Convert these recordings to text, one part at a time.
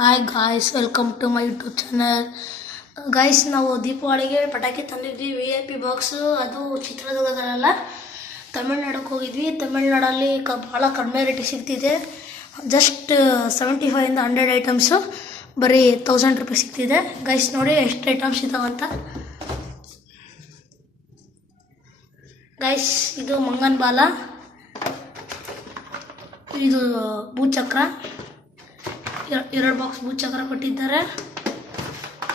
Hi guys, welcome to my YouTube channel. Guys, ನಾವು ದೀಪಾವಳಿಗೆ ಪಟಾಕಿ ತಂದಿದ್ವಿ. VIP box. ಅದು ಚಿತ್ರದುರ್ಗದಲ್ಲ, ತಮಿಳ್ನಾಡಕ್ಕೆ ಹೋಗಿದ್ವಿ. ತಮಿಳ್ನಾಡಲ್ಲಿ ಭಾಳ ಕಡಿಮೆ ರೇಟಿಗೆ ಸಿಗ್ತಿದೆ. ಜಸ್ಟ್ 75ಇಂದ 100 ಐಟಮ್ಸು ಬರೀ 1000 ರೂಪಾಯಿ ಸಿಗ್ತಿದೆ. ಗೈಸ್ ನೋಡಿ ಎಷ್ಟು ಐಟಮ್ಸ್ ಇದ್ದಾವಂತ. ಗೈಸ್, ಇದು ಮಂಗನ್ ಬಾಲ, ಇದು ಭೂಚಕ್ರ, 2 ಬಾಕ್ಸ್ ಭೂಚಕ್ರ ಕೊಟ್ಟಿದ್ದಾರೆ.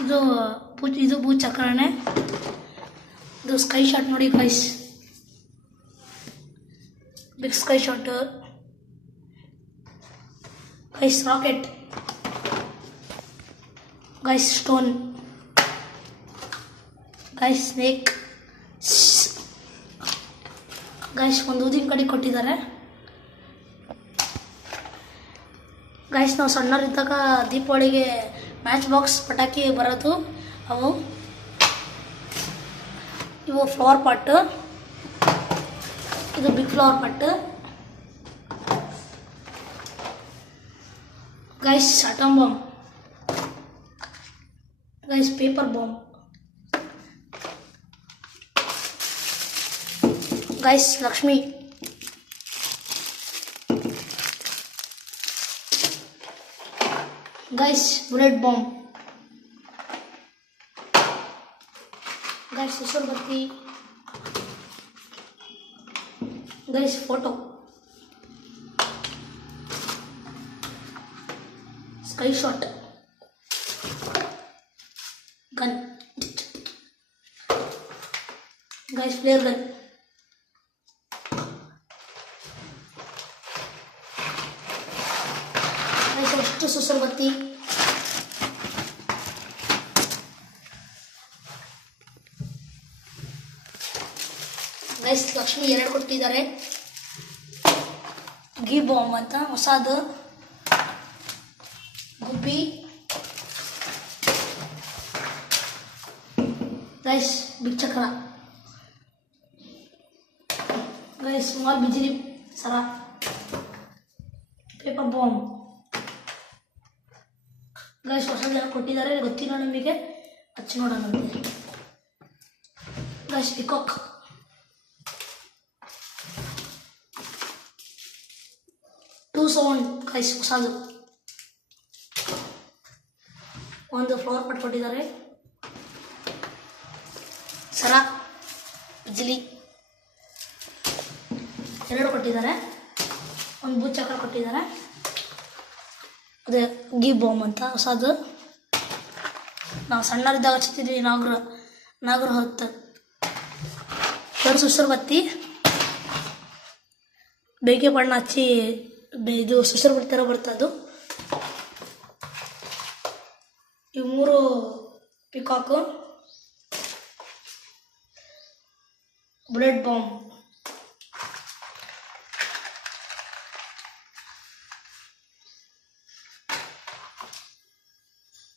ಇದು ಭೂಚಕ್ರನೇ. ಇದು ಸ್ಕೈ ಶಾಟ್ ನೋಡಿ guys, big sky shot. Guys rocket, guys stone, guys snake, guys ಒಂದು ಊದಿನ ಕಡಿ ಕೊಟ್ಟಿದ್ದಾರೆ. ಗೈಸ್, ನಾವು ಸಣ್ಣವರಿದ್ದಾಗ ದೀಪಾವಳಿಗೆ ಮ್ಯಾಚ್ ಬಾಕ್ಸ್ ಪಟಾಕಿ ಬರೋದು. ಇವು ಫ್ಲವರ್ ಪಾಟ್, ಇದು big flower pot. Guys atom bomb, guys paper bomb, guys Lakshmi, guys bullet bomb, guys ಸುಸರ್ಬತ್ತಿ, guys photo, sky shot, gun, guys flare gun, guys ಅಷ್ಟು ಸುಸರ್ಬತ್ತಿ, ಗೈಸ್ ಲಕ್ಷ್ಮಿ 2 ಕೊಟ್ಟಿದ್ದಾರೆ. ಗೀ ಬಾಂಬ್ ಅಂತ ಹೊಸದು, ಗುಬ್ಬಿ, ಗೈಸ್ ಬಿಗ್ ಚಕ್ರ, ಗೈಸ್ ಸ್ಮಾಲ್ ಬಿಜಿಲಿ ಸರ, paper bomb. Guys ಹೊಸದೆಲ್ಲ ಕೊಟ್ಟಿದ್ದಾರೆ, ಗೊತ್ತಿಲ್ಲ ನಮಗೆ, ಹಚ್ಚಿ ನೋಡೋಣಂತೆ. ಗೈಸ್ ಪಿಕಾಕ್, ಸೌಂಡ್, ಗೈಸ್ ಹೊಸದು. ಒಂದು ಫ್ಲವರ್ ಪಾಟ್ ಕೊಟ್ಟಿದ್ದಾರೆ, ಸರ, ಬಿಜಿಲಿ 2 ಕೊಟ್ಟಿದ್ದಾರೆ. ಒಂದು ಭೂಚಕ್ರ ಕೊಟ್ಟಿದ್ದಾರೆ, ಅದೇ ಗೀ ಬಾಂಬ್ ಅಂತ ಹೊಸದು. ನಾವು ಸಣ್ಣರಿದ್ದಾಗ ಹಚ್ತಿದ್ವಿ, ನಾಗರ ಹೊತ್ತು. 2 ಸುಸರ್ಬತ್ತಿ, ಬೇಗೆ ಬಣ್ಣ ಹಚ್ಚಿ ಇದು ಸುಸರ್ಬತ್ತಿ ಥರ ಬರ್ತದು. ಇವು 3 ಪಿಕಾಕು, ಬುಲೆಟ್ ಬಾಂಬ್,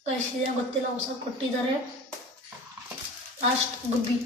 ಗೈಸ್ ಇದೇನು ಗೊತ್ತಿಲ್ಲ, ಹೊಸ ಕೊಟ್ಟಿದ್ದಾರೆ. ಲಾಸ್ಟ್ ಗುಬ್ಬಿ.